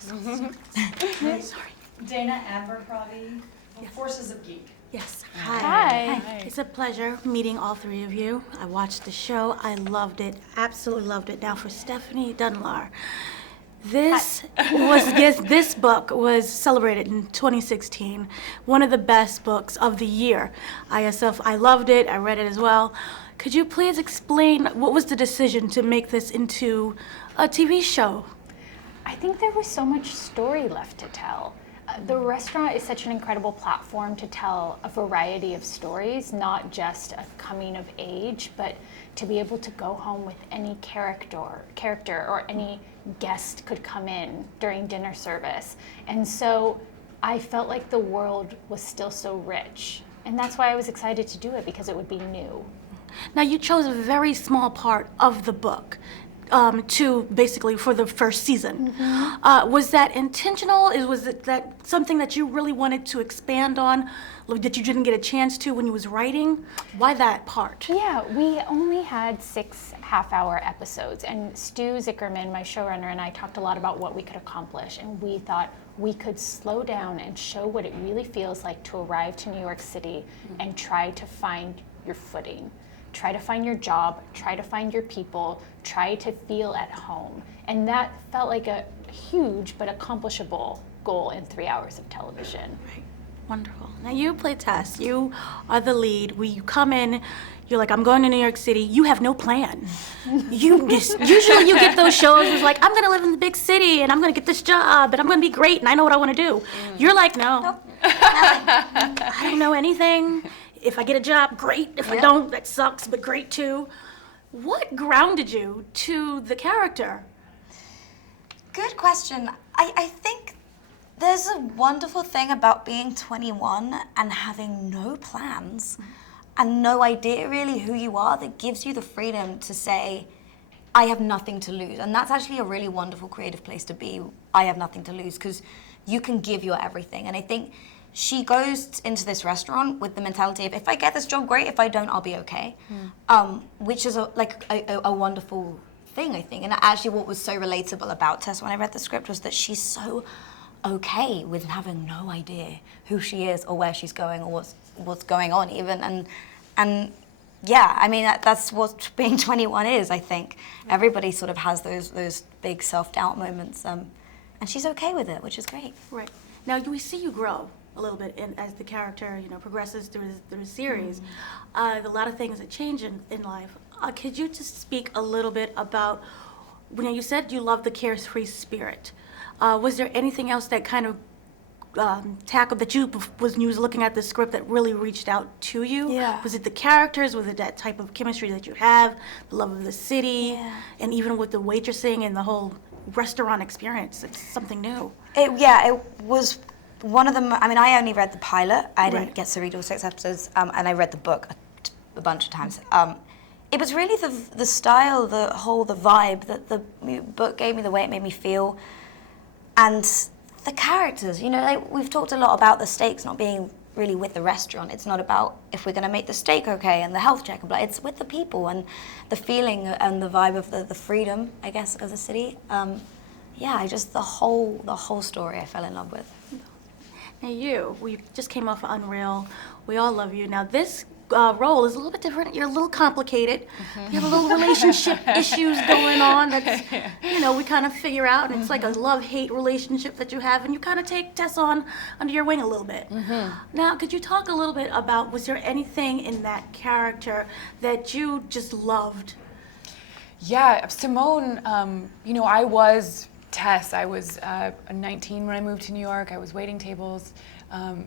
Sorry. Dana Abercrombie, Forces of Geek. Yes. Hi. It's a pleasure meeting all three of you. I watched the show. I loved it. Absolutely loved it. Now for Stephanie Danler. This book was celebrated in 2016. One of the best books of the year. I loved it. I read it as well. Could you please explain what was the decision to make this into a TV show? I think there was so much story left to tell. The restaurant is such an incredible platform to tell a variety of stories, not just a coming of age, but to be able to go home with any character or any guest could come in during dinner service. And so I felt like the world was still so rich. And that's why I was excited to do it, because it would be new. Now you chose a very small part of the book to basically for the first season. Was that intentional? Was it that something that you really wanted to expand on that you didn't get a chance to when you was writing? Why that part? Yeah, we only had 6 half-hour episodes, and Stu Zickerman, my showrunner, and I talked a lot about what we could accomplish, and we thought we could slow down and show what it really feels like to arrive to New York City and try to find your footing. Try to find your job, try to find your people, try to feel at home. And that felt like a huge but accomplishable goal in 3 hours of television. Right. Wonderful. Now you play Tess. You are the lead. You come in, you're like, I'm going to New York City. You have no plan. Usually you get those shows, it's like, I'm gonna live in the big city and I'm gonna get this job and I'm gonna be great and I know what I wanna do. You're like, no, I don't know anything. If I get a job, great. If I don't, that sucks, but great too. What grounded you to the character? Good question. I think there's a wonderful thing about being 21 and having no plans and no idea really who you are that gives you the freedom to say, I have nothing to lose. And that's actually a really wonderful creative place to be. I have nothing to lose, because you can give your everything. And I think she goes into this restaurant with the mentality of, if I get this job, great. If I don't, I'll be okay. Which is a wonderful thing, I think. And actually what was so relatable about Tess when I read the script was that she's so okay with having no idea who she is or where she's going or what's going on even. And yeah, I mean, that's what being 21 is, I think. Everybody sort of has those big self-doubt moments. And she's okay with it, which is great. Right. Now we see you grow a little bit as the character, progresses through the series. A lot of things that change in life. Could you just speak a little bit about, when you said you love the carefree spirit, was there anything else that kind of tackled that when you was looking at the script that really reached out to you? Yeah. Was it the characters? Was it that type of chemistry that you have, the love of the city, and even with the waitressing and the whole restaurant experience? It's something new. It was one of them. I mean, I only read the pilot. I didn't get to read all 6 episodes, and I read the book a bunch of times. It was really the style, the vibe that the book gave me, the way it made me feel, and the characters. We've talked a lot about the stakes not being really with the restaurant. It's not about if we're going to make the steak okay and the health check, but it's with the people and the feeling and the vibe of the freedom, I guess, of the city. Just the whole story I fell in love with. Now we just came off of Unreal. We all love you. Now this role is a little bit different. You're a little complicated. You have a little relationship issues going on that's, we kind of figure out. And it's like a love-hate relationship that you have, and you kind of take Tess on under your wing a little bit. Now, could you talk a little bit about, was there anything in that character that you just loved? Yeah, Simone, I was Tess. I was 19 when I moved to New York. I was waiting tables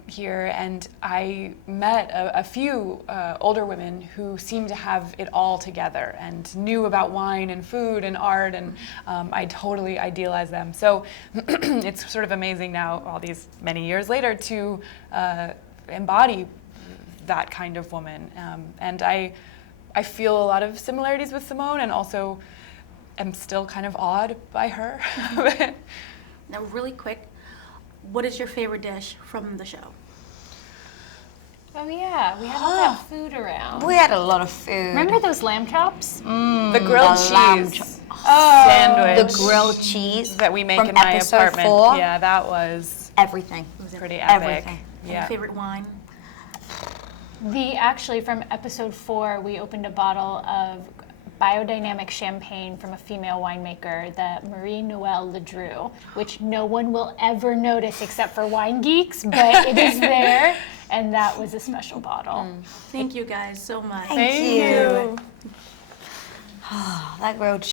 here, and I met a few older women who seemed to have it all together and knew about wine and food and art, and I totally idealized them. So it's sort of amazing now, all these many years later, to embody that kind of woman. And I feel a lot of similarities with Simone, and also am still kind of awed by her. Now, really quick, what is your favorite dish from the show? Oh yeah, we had all that food around. We had a lot of food. Remember those lamb chops? The grilled cheese. sandwich The grilled cheese that we make from in my episode apartment. 4. Yeah, that was Everything. pretty epic. Everything. Yeah. Favorite wine? Actually, from episode 4, we opened a bottle of biodynamic champagne from a female winemaker, the Marie Noelle Ledru, which no one will ever notice except for wine geeks, but it is there, and that was a special bottle. Thank you guys so much. Thank you. That grilled